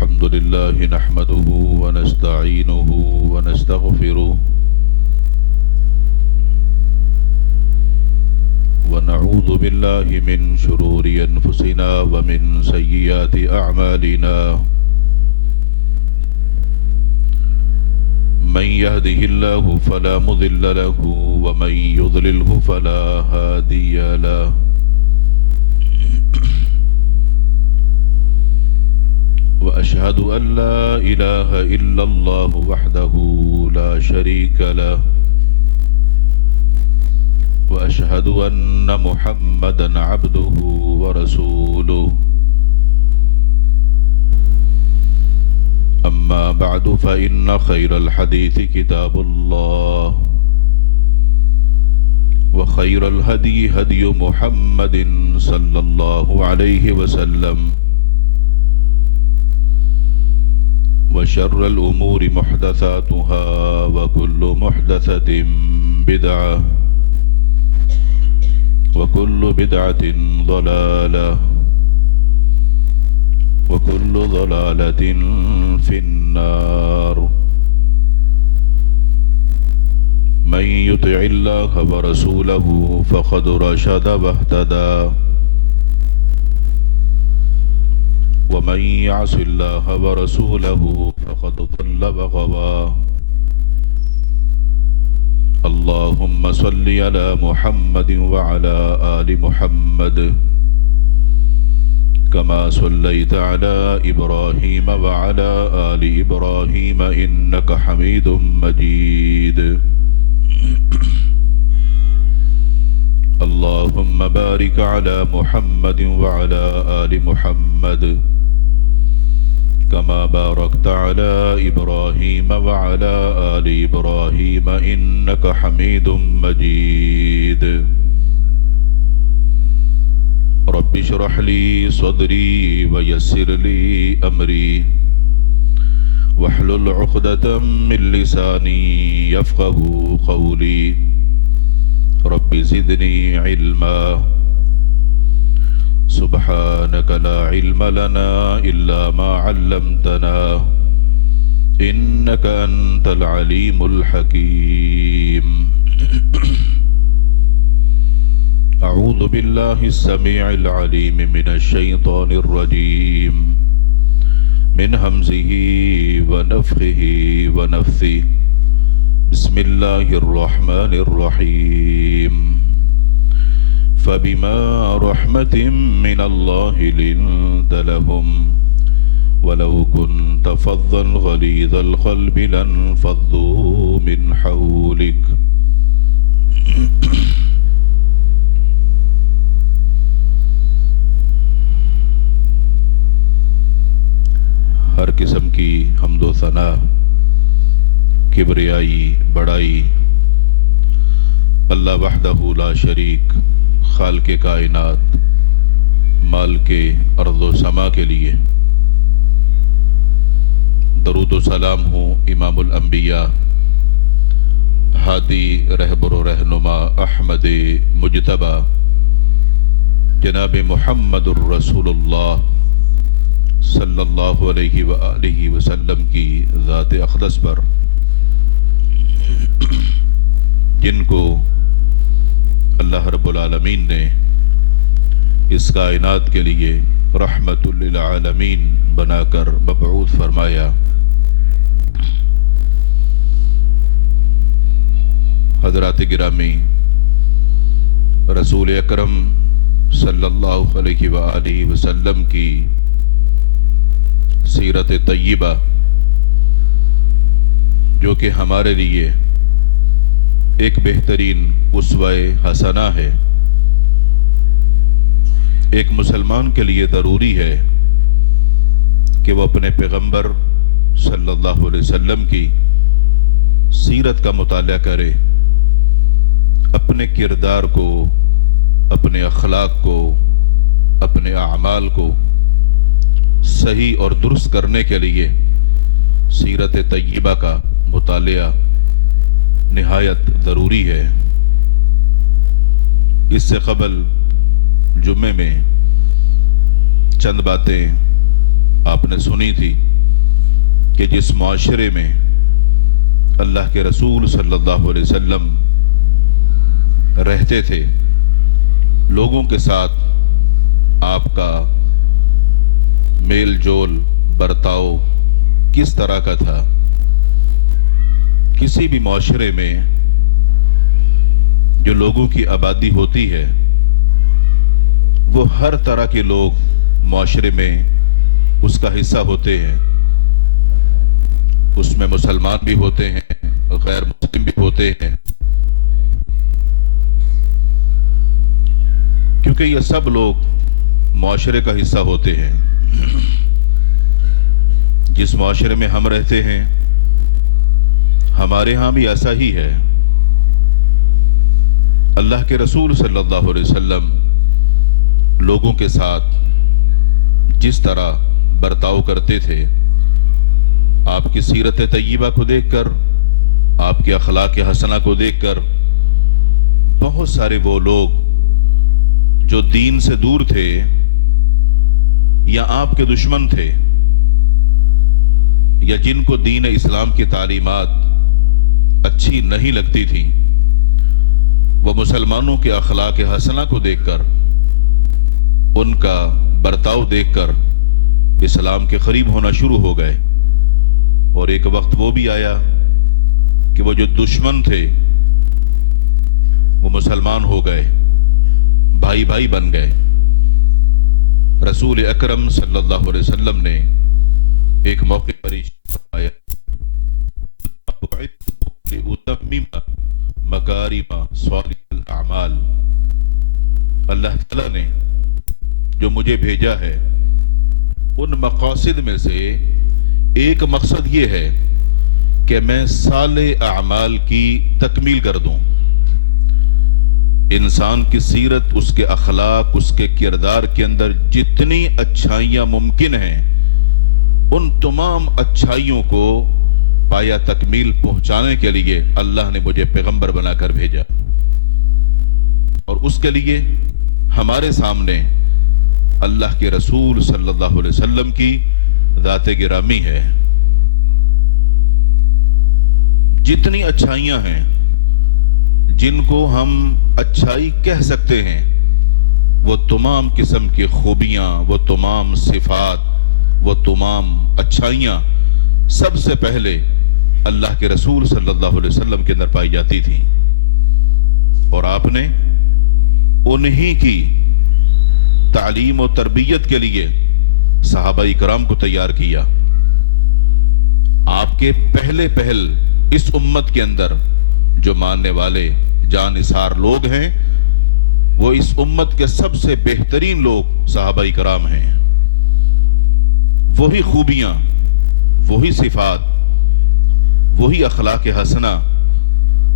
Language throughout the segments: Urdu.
الحمد لله نحمده ونستعينه ونستغفره ونعوذ بالله من شرور أنفسنا ومن سيئات أعمالنا من يهده الله فلا مضل له ومن يضلله فلا هادي له وأشهد أن لا إله إلا الله وحده لا شريك له وأشهد أن محمدا عبده ورسوله أما بعد فإن خير الحديث كتاب الله وخير الهدي هدي محمد صلى الله عليه وسلم وشر الأمور محدثاتها وكل محدثة بدعة وكل بدعة ضلالة وكل ضلالة في النار من يطع الله ورسوله فقد رشد واهتدى ومن يعص الله ورسوله فقد ضل وغوى اللهم صل على محمد وعلى آل محمد كما صليت على إبراهيم وعلى آل إبراهيم إنك حميد مجيد اللهم بارك على محمد وعلى آل محمد كما باركت على إبراهيم وعلى آل إبراهيم إنك حميد مجيد رب اشرح لي صدري ويسر لي أمري واحلل عقدة من لساني يفقه قولي رب زدني علما سبحانك لا علم لنا إلا ما علمتنا إنك أنت العليم الحكيم أعوذ بالله السميع العليم من الشيطان الرجيم من همزه ونفخه ونفثه بسم الله الرحمن الرحيم فبما رحمة من الله لنت لهم ولو كنت فظا غليظ القلب لانفضوا من حولك ہر قسم کی حمد و ثنا کبریائی بڑائی اللہ وحدہ لا شریک خالق کائنات مالک ارض و سما کے لیے درود و سلام ہوں امام الانبیاء ہادی رہبر و رہنما احمد مجتبی جناب محمد الرسول اللہ صلی اللہ علیہ وآلہ وسلم کی ذات اقدس پر جن کو اللہ رب العالمین نے اس کائنات کے لیے رحمت للعالمین بنا کر مبعوث فرمایا. حضرات گرامی، رسول اکرم صلی اللہ علیہ وآلہ وسلم کی سیرت طیبہ جو کہ ہمارے لیے ایک بہترین اسوہ حسنہ ہے، ایک مسلمان کے لیے ضروری ہے کہ وہ اپنے پیغمبر صلی اللہ علیہ وسلم کی سیرت کا مطالعہ کرے، اپنے کردار کو، اپنے اخلاق کو، اپنے اعمال کو صحیح اور درست کرنے کے لیے سیرت طیبہ کا مطالعہ نہایت ضروری ہے. اس سے قبل جمعے میں چند باتیں آپ نے سنی تھی. کہ جس معاشرے میں اللہ کے رسول صلی اللہ علیہ وسلم رہتے تھے، لوگوں کے ساتھ آپ کا میل جول برتاؤ کس طرح کا تھا؟ کسی بھی معاشرے میں جو لوگوں کی آبادی ہوتی ہے، وہ ہر طرح کے لوگ معاشرے میں اس کا حصہ ہوتے ہیں. اس میں مسلمان بھی ہوتے ہیں، غیر مسلم بھی ہوتے ہیں، کیونکہ یہ سب لوگ معاشرے کا حصہ ہوتے ہیں. جس معاشرے میں ہم رہتے ہیں، ہمارے ہاں بھی ایسا ہی ہے. اللہ کے رسول صلی اللہ علیہ وسلم لوگوں کے ساتھ جس طرح برتاؤ کرتے تھے، آپ کی سیرت طیبہ کو دیکھ کر، آپ کے اخلاق حسنہ کو دیکھ کر بہت سارے وہ لوگ جو دین سے دور تھے یا آپ کے دشمن تھے، یا جن کو دین اسلام کی تعلیمات اچھی نہیں لگتی تھی، وہ مسلمانوں کے اخلاق حسنہ کو دیکھ کر، ان کا برتاؤ دیکھ کر اسلام کے قریب ہونا شروع ہو گئے. اور ایک وقت وہ بھی آیا کہ وہ جو دشمن تھے وہ مسلمان ہو گئے، بھائی بھائی بن گئے. رسول اکرم صلی اللہ علیہ وسلم نے ایک موقع پر فرمایا، لِأُتَمِّمَ مَكَارِمَ صَالِحِ الْأَعْمَالِ، اللہ تعالیٰ نے جو مجھے بھیجا ہے، ان مقاصد میں سے ایک مقصد یہ ہے کہ میں صالح اعمال کی تکمیل کر دوں. انسان کی سیرت، اس کے اخلاق، اس کے کردار کے اندر جتنی اچھائیاں ممکن ہیں، ان تمام اچھائیوں کو پایا تکمیل پہنچانے کے لیے اللہ نے مجھے پیغمبر بنا کر بھیجا. اور اس کے لیے ہمارے سامنے اللہ کے رسول صلی اللہ علیہ وسلم کی ذات گرامی ہے. جتنی اچھائیاں ہیں جن کو ہم اچھائی کہہ سکتے ہیں، وہ تمام قسم کی خوبیاں، وہ تمام صفات، وہ تمام اچھائیاں سب سے پہلے اللہ کے رسول صلی اللہ علیہ وسلم کے اندر پائی جاتی تھیں. اور آپ نے انہی کی تعلیم و تربیت کے لیے صحابہ کرام کو تیار کیا. آپ کے پہل اس امت کے اندر جو ماننے والے جان نثار لوگ ہیں، وہ اس امت کے سب سے بہترین لوگ صحابہ کرام ہیں. وہی خوبیاں، وہی صفات، وہی اخلاق حسنہ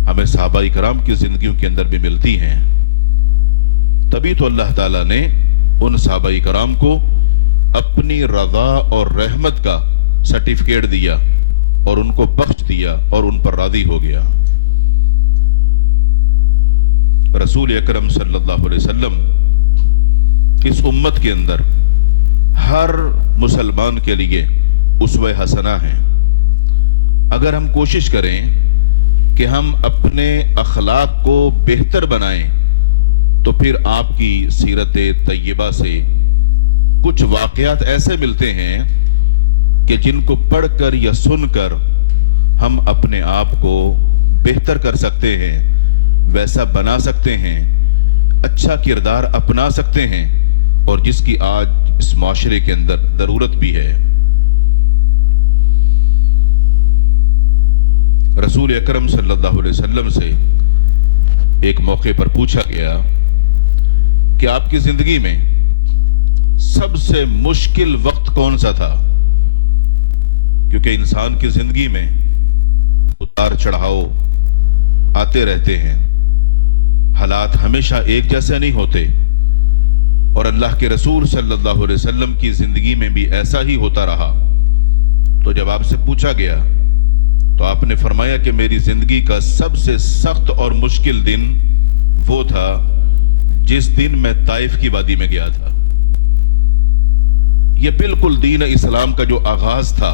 ہمیں صحابہ کرام کی زندگیوں کے اندر بھی ملتی ہیں. تبھی تو اللہ تعالیٰ نے ان صحابہ کرام کو اپنی رضا اور رحمت کا سرٹیفکیٹ دیا اور ان کو بخش دیا اور ان پر راضی ہو گیا. رسول اکرم صلی اللہ علیہ وسلم اس امت کے اندر ہر مسلمان کے لیے اسوہ حسنہ ہیں. اگر ہم کوشش کریں کہ ہم اپنے اخلاق کو بہتر بنائیں، تو پھر آپ کی سیرت طیبہ سے کچھ واقعات ایسے ملتے ہیں کہ جن کو پڑھ کر یا سن کر ہم اپنے آپ کو بہتر کر سکتے ہیں، ویسا بنا سکتے ہیں، اچھا کردار اپنا سکتے ہیں، اور جس کی آج اس معاشرے کے اندر ضرورت بھی ہے. رسول اکرم صلی اللہ علیہ وسلم سے ایک موقع پر پوچھا گیا کہ آپ کی زندگی میں سب سے مشکل وقت کون سا تھا؟ کیونکہ انسان کی زندگی میں اتار چڑھاؤ آتے رہتے ہیں، حالات ہمیشہ ایک جیسے نہیں ہوتے، اور اللہ کے رسول صلی اللہ علیہ وسلم کی زندگی میں بھی ایسا ہی ہوتا رہا. تو جب آپ سے پوچھا گیا تو آپ نے فرمایا کہ میری زندگی کا سب سے سخت اور مشکل دن وہ تھا جس دن میں طائف کی وادی میں گیا تھا. یہ بالکل دین اسلام کا جو آغاز تھا،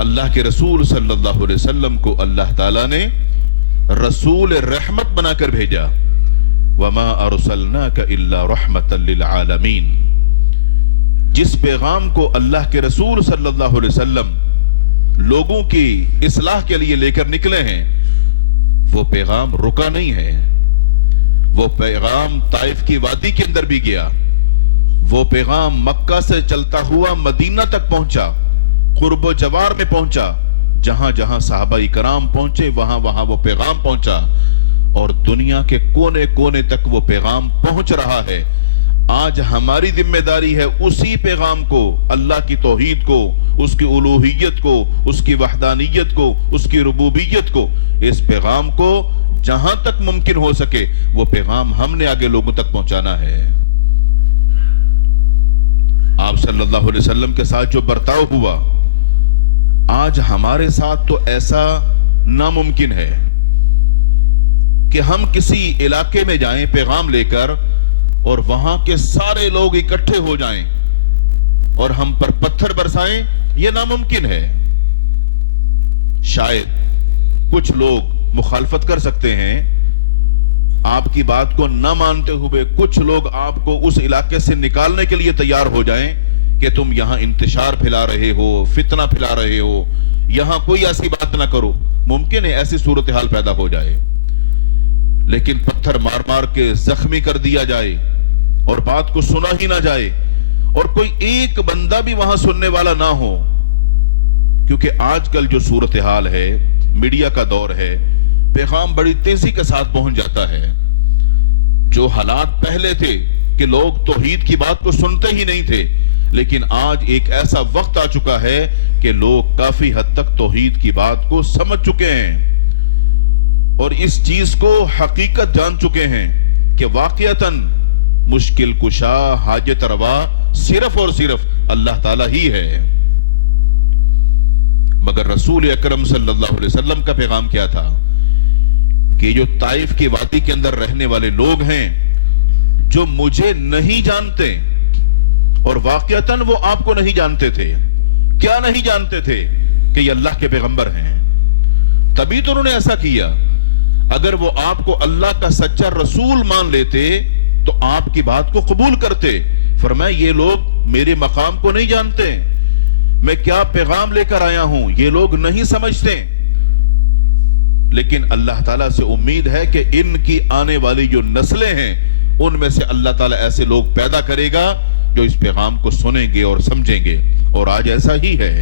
اللہ کے رسول صلی اللہ علیہ وسلم کو اللہ تعالیٰ نے رسول رحمت بنا کر بھیجا. وَمَا أَرْسَلْنَاكَ إِلَّا رَحْمَةً لِلْعَالَمِينَ. جس پیغام کو اللہ کے رسول صلی اللہ علیہ وسلم لوگوں کی اصلاح کے لیے لے کر نکلے ہیں، وہ پیغام رکا نہیں ہے. وہ پیغام طائف کی وادی کے اندر بھی گیا. وہ پیغام مکہ سے چلتا ہوا مدینہ تک پہنچا، قرب و جوار میں پہنچا. جہاں جہاں صحابہ کرام پہنچے وہاں وہاں وہ پیغام پہنچا، اور دنیا کے کونے کونے تک وہ پیغام پہنچ رہا ہے. آج ہماری ذمہ داری ہے اسی پیغام کو، اللہ کی توحید کو، اس کی الوہیت کو، اس کی وحدانیت کو، اس کی ربوبیت کو، اس پیغام کو جہاں تک ممکن ہو سکے وہ پیغام ہم نے آگے لوگوں تک پہنچانا ہے. آپ صلی اللہ علیہ وسلم کے ساتھ جو برتاؤ ہوا، آج ہمارے ساتھ تو ایسا ناممکن ہے کہ ہم کسی علاقے میں جائیں پیغام لے کر اور وہاں کے سارے لوگ اکٹھے ہو جائیں اور ہم پر پتھر برسائیں. یہ ناممکن ہے. شاید کچھ لوگ مخالفت کر سکتے ہیں، آپ کی بات کو نہ مانتے ہوئے کچھ لوگ آپ کو اس علاقے سے نکالنے کے لیے تیار ہو جائیں کہ تم یہاں انتشار پھیلا رہے ہو، فتنہ پھیلا رہے ہو، یہاں کوئی ایسی بات نہ کرو. ممکن ہے ایسی صورتحال پیدا ہو جائے، لیکن پتھر مار مار کے زخمی کر دیا جائے اور بات کو سنا ہی نہ جائے اور کوئی ایک بندہ بھی وہاں سننے والا نہ ہو. کیونکہ آج کل جو صورتحال ہے، میڈیا کا دور ہے، پیغام بڑی تیزی کے ساتھ پہنچ جاتا ہے. جو حالات پہلے تھے کہ لوگ توحید کی بات کو سنتے ہی نہیں تھے، لیکن آج ایک ایسا وقت آ چکا ہے کہ لوگ کافی حد تک توحید کی بات کو سمجھ چکے ہیں اور اس چیز کو حقیقت جان چکے ہیں کہ واقعتاً مشکل کشا، حاجت روا صرف اور صرف اللہ تعالیٰ ہی ہے. مگر رسول اکرم صلی اللہ علیہ وسلم کا پیغام کیا تھا کہ جو طائف کی وادی کے اندر رہنے والے لوگ ہیں جو مجھے نہیں جانتے، اور واقعتاً وہ آپ کو نہیں جانتے تھے. کیا نہیں جانتے تھے؟ کہ یہ اللہ کے پیغمبر ہیں. تبھی تو انہوں نے ایسا کیا. اگر وہ آپ کو اللہ کا سچا رسول مان لیتے تو آپ کی بات کو قبول کرتے. فرمایا یہ لوگ میرے مقام کو نہیں جانتے، میں کیا پیغام لے کر آیا ہوں یہ لوگ نہیں سمجھتے. لیکن اللہ تعالیٰ سے امید ہے کہ ان کی آنے والی جو نسلیں ہیں ان میں سے اللہ تعالیٰ ایسے لوگ پیدا کرے گا جو اس پیغام کو سنیں گے اور سمجھیں گے. اور آج ایسا ہی ہے.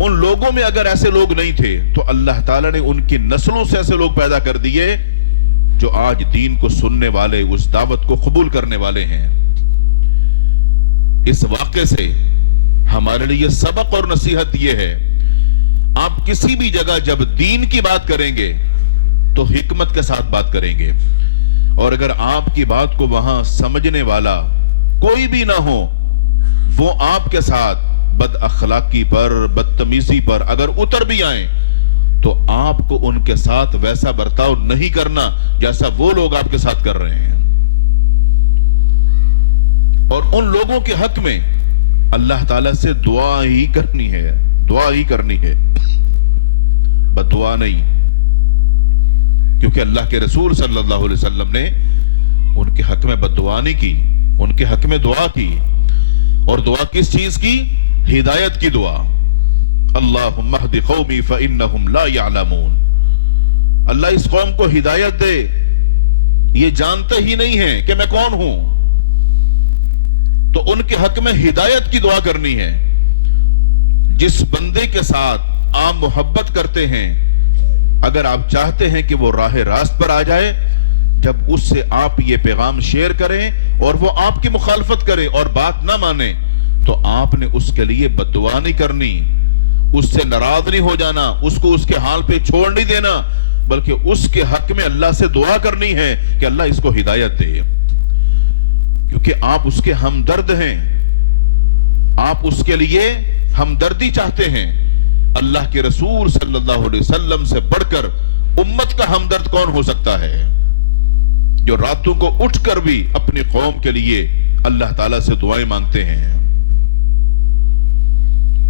ان لوگوں میں اگر ایسے لوگ نہیں تھے تو اللہ تعالیٰ نے ان کی نسلوں سے ایسے لوگ پیدا کر دیے جو آج دین کو سننے والے، اس دعوت کو قبول کرنے والے ہیں. اس واقعے سے ہمارے لیے سبق اور نصیحت یہ ہے، آپ کسی بھی جگہ جب دین کی بات کریں گے تو حکمت کے ساتھ بات کریں گے، اور اگر آپ کی بات کو وہاں سمجھنے والا کوئی بھی نہ ہو، وہ آپ کے ساتھ بد اخلاقی پر، بدتمیزی پر اگر اتر بھی آئیں تو آپ کو ان کے ساتھ ویسا برتاؤ نہیں کرنا جیسا وہ لوگ آپ کے ساتھ کر رہے ہیں. اور ان لوگوں کے حق میں اللہ تعالیٰ سے دعا ہی کرنی ہے، دعا ہی کرنی ہے، بد دعا نہیں. کیونکہ اللہ کے رسول صلی اللہ علیہ وسلم نے ان کے حق میں بد دعا نہیں کی، ان کے حق میں دعا کی. اور دعا کس چیز کی؟ ہدایت کی دعا. اللہم اہد قومی فإنہم لا یعلمون. اللہ اس قوم کو ہدایت دے، یہ جانتے ہی نہیں ہیں کہ میں کون ہوں. تو ان کے حق میں ہدایت کی دعا کرنی ہے. جس بندے کے ساتھ آپ محبت کرتے ہیں، اگر آپ چاہتے ہیں کہ وہ راہ راست پر آ جائے، جب اس سے آپ یہ پیغام شیئر کریں اور وہ آپ کی مخالفت کرے اور بات نہ مانے، تو آپ نے اس کے لیے بد دعا نہیں کرنی، اس سے ناراض نہیں ہو جانا، اس کو اس کے حال پہ چھوڑ نہیں دینا، بلکہ اس کے حق میں اللہ سے دعا کرنی ہے کہ اللہ اس کو ہدایت دے. کیونکہ آپ اس کے ہمدرد ہیں، آپ اس کے لیے ہمدردی چاہتے ہیں. اللہ کے رسول صلی اللہ علیہ وسلم سے بڑھ کر امت کا ہمدرد کون ہو سکتا ہے، جو راتوں کو اٹھ کر بھی اپنی قوم کے لیے اللہ تعالیٰ سے دعائیں مانگتے ہیں.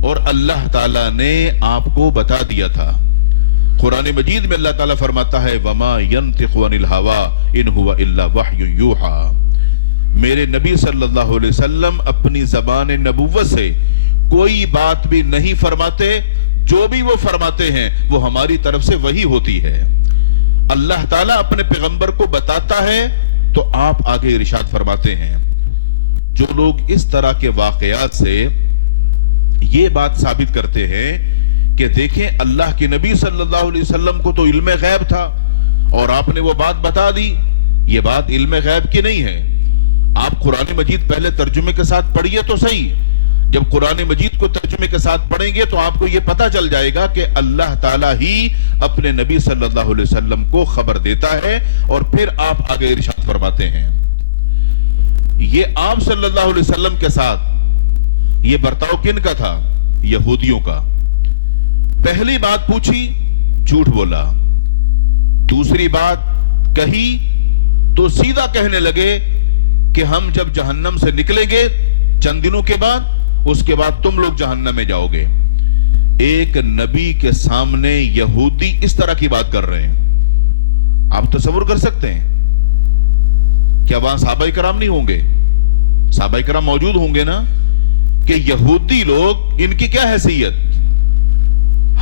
اور اللہ تعالیٰ نے آپ کو بتا دیا تھا. قرآن مجید میں اللہ تعالیٰ فرماتا ہے وَمَا يَنْتِقُ عَنِ الْهَوَىٰ إِنْ هُوَ إِلَّا وَحْيٌ يُوحَىٰ. میرے نبی صلی اللہ علیہ وسلم اپنی زبان نبوت سے کوئی بات بھی نہیں فرماتے. جو بھی وہ فرماتے ہیں وہ ہماری طرف سے وحی ہوتی ہے. اللہ تعالیٰ اپنے پیغمبر کو بتاتا ہے تو آپ آگے ارشاد فرماتے ہیں. جو لوگ اس طرح کے واقعات سے یہ بات ثابت کرتے ہیں کہ دیکھیں اللہ کے نبی صلی اللہ علیہ وسلم کو تو علم غیب تھا اور آپ نے وہ بات بتا دی، یہ بات علم غیب کی نہیں ہے. آپ قرآن مجید پہلے ترجمے کے ساتھ پڑھیے تو صحیح. جب قرآن مجید کو ترجمے کے ساتھ پڑھیں گے تو آپ کو یہ پتہ چل جائے گا کہ اللہ تعالیٰ ہی اپنے نبی صلی اللہ علیہ وسلم کو خبر دیتا ہے اور پھر آپ آگے ارشاد فرماتے ہیں. یہ آپ صلی اللہ علیہ وسلم کے ساتھ یہ برتاؤ کن کا تھا؟ یہودیوں کا. پہلی بات پوچھی، جھوٹ بولا. دوسری بات کہی تو سیدھا کہنے لگے کہ ہم جب جہنم سے نکلیں گے چند دنوں کے بعد، اس کے بعد تم لوگ جہنم میں جاؤ گے. ایک نبی کے سامنے یہودی اس طرح کی بات کر رہے ہیں. آپ تصور کر سکتے ہیں کیا وہاں صحابہ کرام نہیں ہوں گے؟ صحابہ کرام موجود ہوں گے نا. کہ یہودی لوگ، ان کی کیا حیثیت؟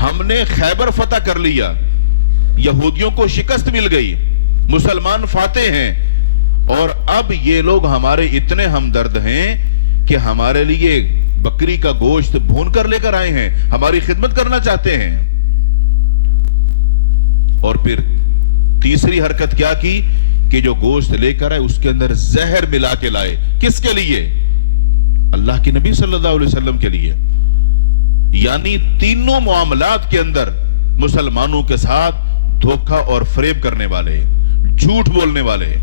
ہم نے خیبر فتح کر لیا، یہودیوں کو شکست مل گئی، مسلمان فاتح ہیں، اور اب یہ لوگ ہمارے اتنے ہمدرد ہیں کہ ہمارے لیے بکری کا گوشت بھون کر لے کر آئے ہیں، ہماری خدمت کرنا چاہتے ہیں. اور پھر تیسری حرکت کیا کی کہ جو گوشت لے کر آئے اس کے اندر زہر ملا کے لائے. کس کے لیے؟ اللہ کے نبی صلی اللہ علیہ وسلم کے لیے. یعنی تینوں معاملات کے اندر مسلمانوں کے ساتھ دھوکہ اور فریب کرنے والے، جھوٹ بولنے والے.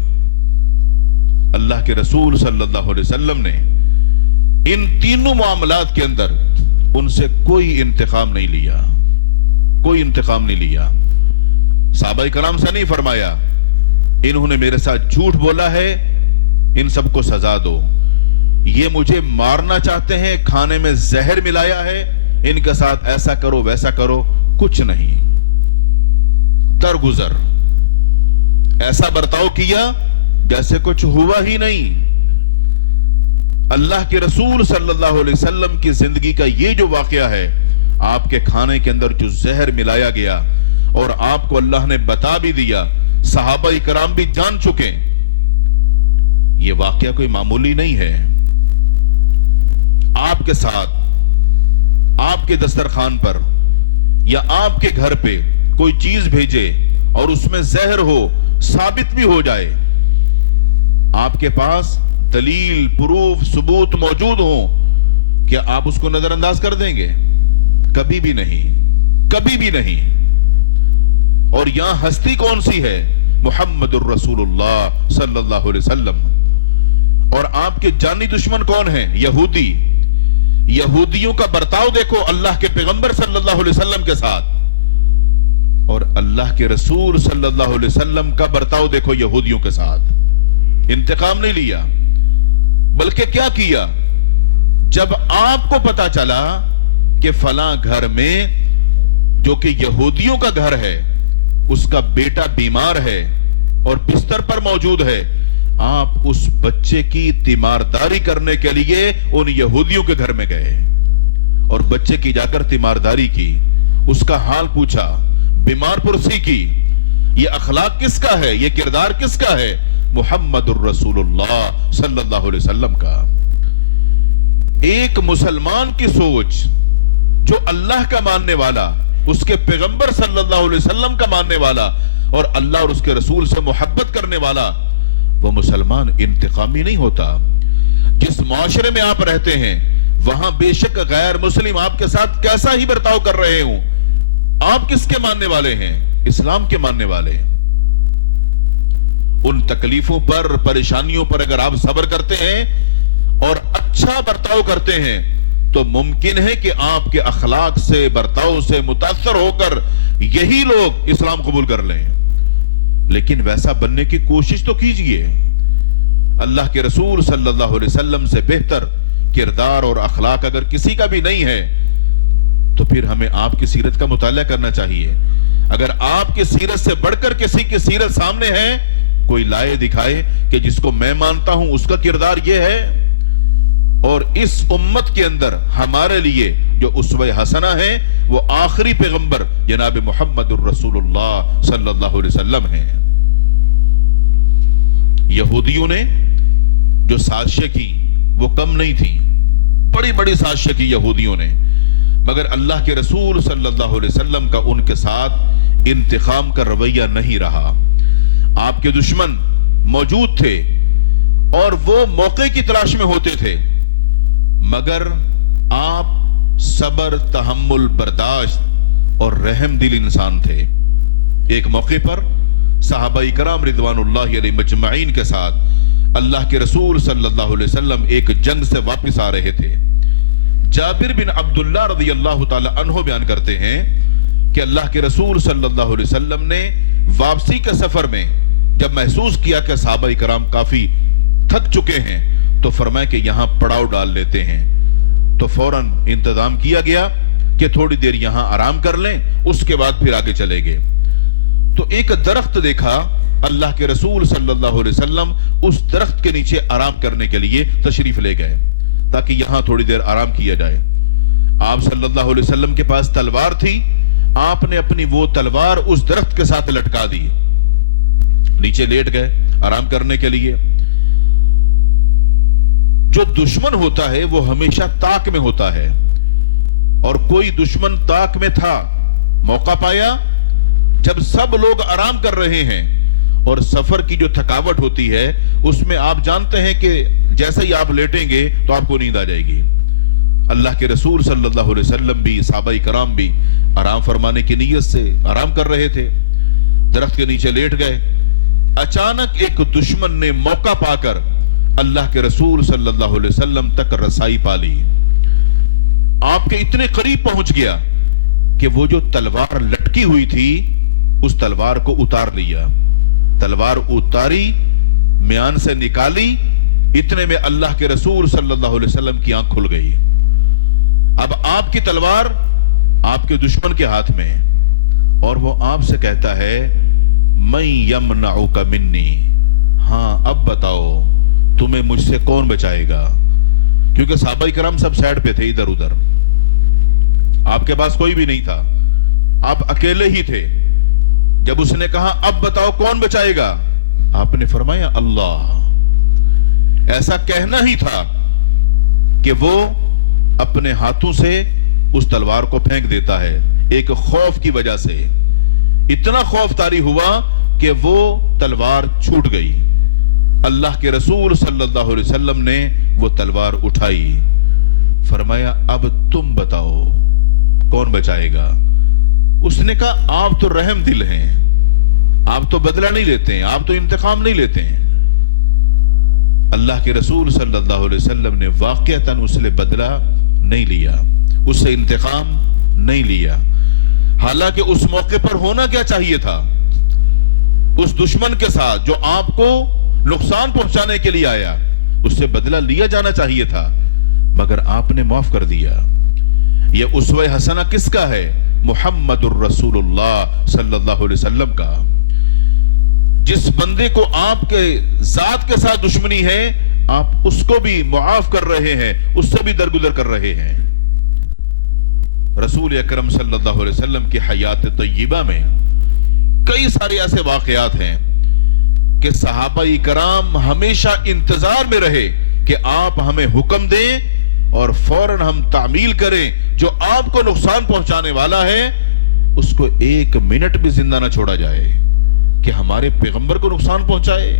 اللہ کے رسول صلی اللہ علیہ وسلم نے ان تینوں معاملات کے اندر ان سے کوئی انتقام نہیں لیا، کوئی انتقام نہیں لیا. صحابہ کرام سے نہیں فرمایا انہوں نے میرے ساتھ جھوٹ بولا ہے، ان سب کو سزا دو. یہ مجھے مارنا چاہتے ہیں، کھانے میں زہر ملایا ہے، ان کے ساتھ ایسا کرو ویسا کرو. کچھ نہیں، درگزر ایسا برتاؤ کیا جیسے کچھ ہوا ہی نہیں. اللہ کے رسول صلی اللہ علیہ وسلم کی زندگی کا یہ جو واقعہ ہے، آپ کے کھانے کے اندر جو زہر ملایا گیا اور آپ کو اللہ نے بتا بھی دیا، صحابہ کرام بھی جان چکے، یہ واقعہ کوئی معمولی نہیں ہے. آپ کے ساتھ، آپ کے دسترخوان پر یا آپ کے گھر پہ کوئی چیز بھیجے اور اس میں زہر ہو، ثابت بھی ہو جائے، آپ کے پاس دلیل، پروف، ثبوت موجود ہوں، کیا آپ اس کو نظر انداز کر دیں گے؟ کبھی بھی نہیں، کبھی بھی نہیں. اور یہاں ہستی کون سی ہے؟ محمد الرسول اللہ صلی اللہ علیہ وسلم. اور آپ کے جانی دشمن کون ہیں؟ یہودی. یہودیوں کا برتاؤ دیکھو اللہ کے پیغمبر صلی اللہ علیہ وسلم کے ساتھ، اور اللہ کے رسول صلی اللہ علیہ وسلم کا برتاؤ دیکھو یہودیوں کے ساتھ. انتقام نہیں لیا، بلکہ کیا کیا؟ جب آپ کو پتا چلا کہ فلاں گھر میں جو کہ یہودیوں کا گھر ہے، اس کا بیٹا بیمار ہے اور بستر پر موجود ہے، آپ اس بچے کی تیمارداری کرنے کے لیے ان یہودیوں کے گھر میں گئے اور بچے کی جا کر تیمارداری کی، اس کا حال پوچھا، بیمار پرسی کی. یہ اخلاق کس کا ہے؟ یہ کردار کس کا ہے؟ محمد الرسول اللہ صلی اللہ علیہ وسلم کا. ایک مسلمان کی سوچ، جو اللہ کا ماننے والا، اس کے پیغمبر صلی اللہ علیہ وسلم کا ماننے والا اور اللہ اور اس کے رسول سے محبت کرنے والا، وہ مسلمان انتقامی نہیں ہوتا. جس معاشرے میں آپ رہتے ہیں وہاں بے شک غیر مسلم آپ کے ساتھ کیسا ہی برتاؤ کر رہے ہوں، آپ کس کے ماننے والے ہیں؟ اسلام کے ماننے والے. ان تکلیفوں پر، پریشانیوں پر اگر آپ صبر کرتے ہیں اور اچھا برتاؤ کرتے ہیں تو ممکن ہے کہ آپ کے اخلاق سے، برتاؤ سے متاثر ہو کر یہی لوگ اسلام قبول کر لیں. لیکن ویسا بننے کی کوشش تو کیجئے. اللہ کے رسول صلی اللہ علیہ وسلم سے بہتر کردار اور اخلاق اگر کسی کا بھی نہیں ہے تو پھر ہمیں آپ کی سیرت کا مطالعہ کرنا چاہیے. اگر آپ کی سیرت سے بڑھ کر کسی کی سیرت سامنے ہے, کوئی لائے دکھائے کہ جس کو میں مانتا ہوں اس کا کردار یہ ہے. اور اس امت کے اندر ہمارے لیے جو اسوہ حسنہ ہے وہ آخری پیغمبر جناب محمد الرسول اللہ صلی اللہ علیہ وسلم ہیں. یہودیوں نے جو سازشیں کی وہ کم نہیں تھیں, بڑی بڑی سازشیں کی یہودیوں نے, مگر اللہ کے رسول صلی اللہ علیہ وسلم کا ان کے ساتھ انتقام کا رویہ نہیں رہا. آپ کے دشمن موجود تھے اور وہ موقع کی تلاش میں ہوتے تھے, مگر آپ صبر, تحمل, برداشت اور رحم دل انسان تھے. ایک موقع پر صحابہ کرام رضوان اللہ علیہ مجمعین کے ساتھ اللہ کے رسول صلی اللہ علیہ وسلم ایک جنگ سے واپس آ رہے تھے. جابر بن عبداللہ رضی اللہ تعالی عنہ بیان کرتے ہیں کہ اللہ کے رسول صلی اللہ علیہ وسلم نے واپسی کے سفر میں جب محسوس کیا کہ صحابہ کرام کافی تھک چکے ہیں تو فرمایا کہ یہاں پڑاؤ ڈال لیتے ہیں. تو فوراً انتظام کیا گیا کہ تھوڑی دیر یہاں آرام کر لیں, اس کے بعد پھر آگے چلیں گے. تو ایک درخت دیکھا, اللہ کے رسول صلی اللہ علیہ وسلم اس درخت کے نیچے آرام کرنے کے لیے تشریف لے گئے تاکہ یہاں تھوڑی دیر آرام کیا جائے. آپ صلی اللہ علیہ وسلم کے پاس تلوار تھی, آپ نے اپنی وہ تلوار اس درخت کے ساتھ لٹکا دی, نیچے لیٹ گئے آرام کرنے کے لیے. جو دشمن ہوتا ہے وہ ہمیشہ طاق میں ہوتا ہے, اور کوئی دشمن طاق میں تھا, موقع پایا جب سب لوگ آرام کر رہے ہیں اور سفر کی جو تھکاوٹ ہوتی ہے اس میں آپ جانتے ہیں کہ جیسے ہی آپ لیٹیں گے تو آپ کو نیند آ جائے گی. اللہ کے رسول صلی اللہ علیہ وسلم بھی, صحابہ کرام بھی آرام فرمانے کی نیت سے آرام کر رہے تھے, درخت کے نیچے لیٹ گئے. اچانک ایک دشمن نے موقع پا کر اللہ کے رسول صلی اللہ علیہ وسلم تک رسائی پا لی, آپ کے اتنے قریب پہنچ گیا کہ وہ جو تلوار لٹکی ہوئی تھی اس تلوار کو اتار لیا. تلوار اتاری, میان سے نکالی, اتنے میں اللہ کے رسول صلی اللہ علیہ وسلم کی آنکھ کھل گئی. اب آپ کی تلوار آپ کے دشمن کے ہاتھ میں, اور وہ آپ سے کہتا ہے من یمنعک منی, ہاں اب بتاؤ تمہیں مجھ سے کون بچائے گا. کیونکہ صحابہ کرام سب سائڈ پہ تھے, ادھر ادھر, آپ کے پاس کوئی بھی نہیں تھا, آپ اکیلے ہی تھے. جب اس نے کہا اب بتاؤ کون بچائے گا, آپ نے فرمایا اللہ. ایسا کہنا ہی تھا کہ وہ اپنے ہاتھوں سے اس تلوار کو پھینک دیتا ہے, ایک خوف کی وجہ سے. اتنا خوف طاری ہوا کہ وہ تلوار چھوٹ گئی. اللہ کے رسول صلی اللہ علیہ وسلم نے وہ تلوار اٹھائی, فرمایا اب تم بتاؤ کون بچائے گا. اس نے کہا آپ تو رحم دل ہیں, آپ تو بدلہ نہیں لیتے ہیں, آپ تو انتقام نہیں لیتے ہیں. اللہ کے رسول صلی اللہ علیہ وسلم نے واقعتاً اس سے بدلہ نہیں لیا, اس سے انتقام نہیں لیا. حالانکہ اس موقع پر ہونا کیا چاہیے تھا, اس دشمن کے ساتھ جو آپ کو نقصان پہنچانے کے لیے آیا اس سے بدلہ لیا جانا چاہیے تھا, مگر آپ نے معاف کر دیا. یہ اسوہ حسنہ کس کا ہے؟ محمد الرسول اللہ صلی اللہ علیہ وسلم کا. جس بندے کو آپ کے ذات کے ساتھ دشمنی ہے آپ اس کو بھی معاف کر رہے ہیں, اس سے بھی درگزر کر رہے ہیں. رسول اکرم صلی اللہ علیہ وسلم کی حیات طیبہ میں کئی سارے ایسے واقعات ہیں کہ صحابہ کرام ہمیشہ انتظار میں رہے کہ آپ ہمیں حکم دیں اور فوراً ہم تعمیل کریں. جو آپ کو نقصان پہنچانے والا ہے اس کو ایک منٹ بھی زندہ نہ چھوڑا جائے کہ ہمارے پیغمبر کو نقصان پہنچائے.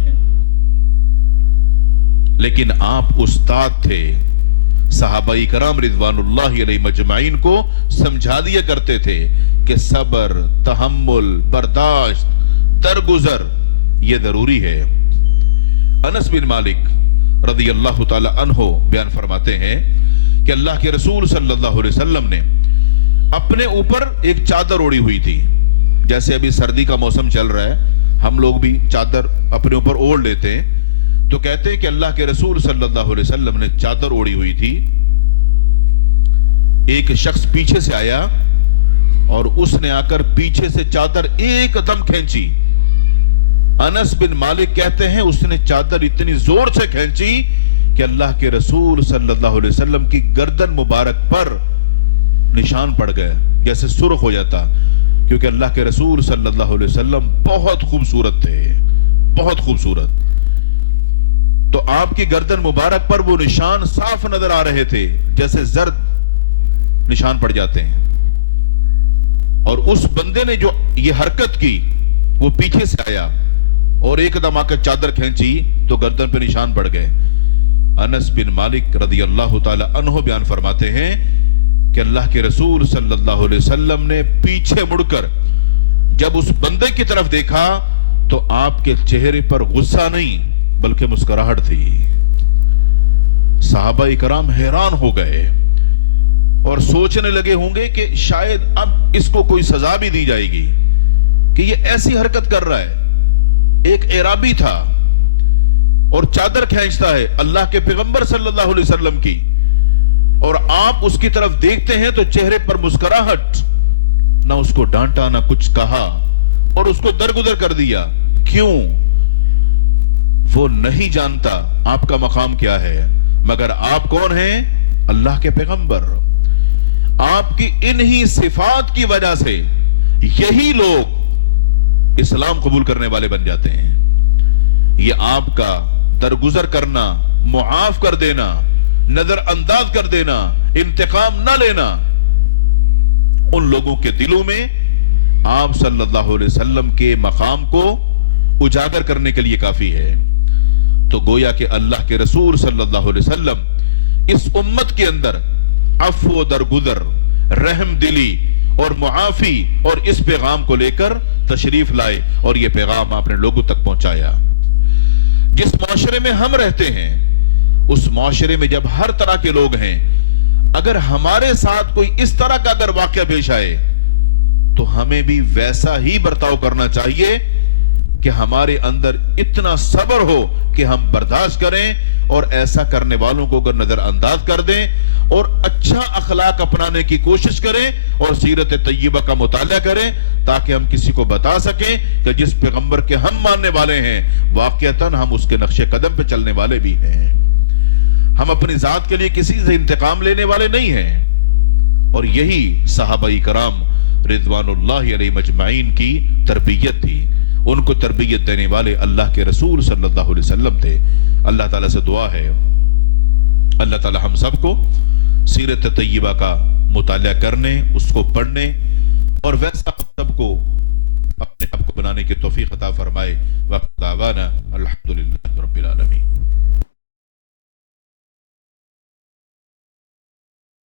لیکن آپ استاد تھے, صحابہ کرام رضوان اللہ علیہ مجمعین کو سمجھا دیا کرتے تھے کہ صبر, تحمل, برداشت, درگزر یہ ضروری ہے. انس بن مالک رضی اللہ تعالی عنہ بیان فرماتے ہیں کہ اللہ کے رسول صلی اللہ علیہ وسلم نے اپنے اوپر ایک چادر اوڑی ہوئی تھی. جیسے ابھی سردی کا موسم چل رہا ہے, ہم لوگ بھی چادر اپنے اوپر اوڑھ لیتے ہیں, تو کہتے ہیں کہ اللہ کے رسول صلی اللہ علیہ وسلم نے چادر اوڑی ہوئی تھی. ایک شخص پیچھے سے آیا اور اس نے آ کر پیچھے سے چادر ایک دم کھینچی. انس بن مالک کہتے ہیں اس نے چادر اتنی زور سے کھینچی کہ اللہ کے رسول صلی اللہ علیہ وسلم کی گردن مبارک پر نشان پڑ گئے, جیسے سرخ ہو جاتا, کیونکہ اللہ کے رسول صلی اللہ علیہ وسلم بہت خوبصورت تھے, بہت خوبصورت. تو آپ کی گردن مبارک پر وہ نشان صاف نظر آ رہے تھے, جیسے زرد نشان پڑ جاتے ہیں. اور اس بندے نے جو یہ حرکت کی وہ پیچھے سے آیا اور ایک دم آ کر چادر کھینچی تو گردن پہ نشان پڑ گئے. انس بن مالک رضی اللہ تعالی عنہ بیان فرماتے ہیں کہ اللہ کے رسول صلی اللہ علیہ وسلم نے پیچھے مڑ کر جب اس بندے کی طرف دیکھا تو آپ کے چہرے پر غصہ نہیں بلکہ مسکراہٹ تھی. صحابہ کرام حیران ہو گئے اور سوچنے لگے ہوں گے کہ شاید اب اس کو کوئی سزا بھی دی جائے گی کہ یہ ایسی حرکت کر رہا ہے. ایک اعرابی تھا اور چادر کھینچتا ہے اللہ کے پیغمبر صلی اللہ علیہ وسلم کی, اور آپ اس کی طرف دیکھتے ہیں تو چہرے پر مسکراہٹ, نہ اس کو ڈانٹا نہ کچھ کہا اور اس کو درگزر کر دیا. کیوں؟ وہ نہیں جانتا آپ کا مقام کیا ہے, مگر آپ کون ہیں؟ اللہ کے پیغمبر. آپ کی انہی صفات کی وجہ سے یہی لوگ اسلام قبول کرنے والے بن جاتے ہیں. یہ آپ کا درگزر کرنا, معاف کر دینا, نظر انداز کر دینا, انتقام نہ لینا, ان لوگوں کے دلوں میں آپ صلی اللہ علیہ وسلم کے مقام کو اجاگر کرنے کے لیے کافی ہے. تو گویا کہ اللہ کے رسول صلی اللہ علیہ وسلم اس امت کے اندر عفو و درگزر, رحم دلی اور معافی اور اس پیغام کو لے کر تشریف لائے, اور یہ پیغام آپ نے لوگوں تک پہنچایا. جس معاشرے میں ہم رہتے ہیں اس معاشرے میں جب ہر طرح کے لوگ ہیں, اگر ہمارے ساتھ کوئی اس طرح کا اگر واقعہ پیش آئے تو ہمیں بھی ویسا ہی برتاؤ کرنا چاہیے کہ ہمارے اندر اتنا صبر ہو کہ ہم برداشت کریں اور ایسا کرنے والوں کو اگر نظر انداز کر دیں اور اچھا اخلاق اپنانے کی کوشش کریں اور سیرت طیبہ کا مطالعہ کریں, تاکہ ہم کسی کو بتا سکیں کہ جس پیغمبر کے ہم ماننے والے ہیں واقعتاً ہم اس کے نقش قدم پہ چلنے والے بھی ہیں. ہم اپنی ذات کے لیے کسی سے انتقام لینے والے نہیں ہیں. اور یہی صحابہ کرام رضوان اللہ علیہ مجمعین کی تربیت تھی. ان کو تربیت دینے والے اللہ کے رسول صلی اللہ علیہ وسلم تھے. اللہ تعالیٰ سے دعا ہے اللہ تعالیٰ ہم سب کو سیرت طیبہ کا مطالعہ کرنے, اس کو پڑھنے اور ویسا سب کو اپنے آپ کو بنانے کی توفیق عطا فرمائے. وقت دعوانا الحمدللہ رب العالمین.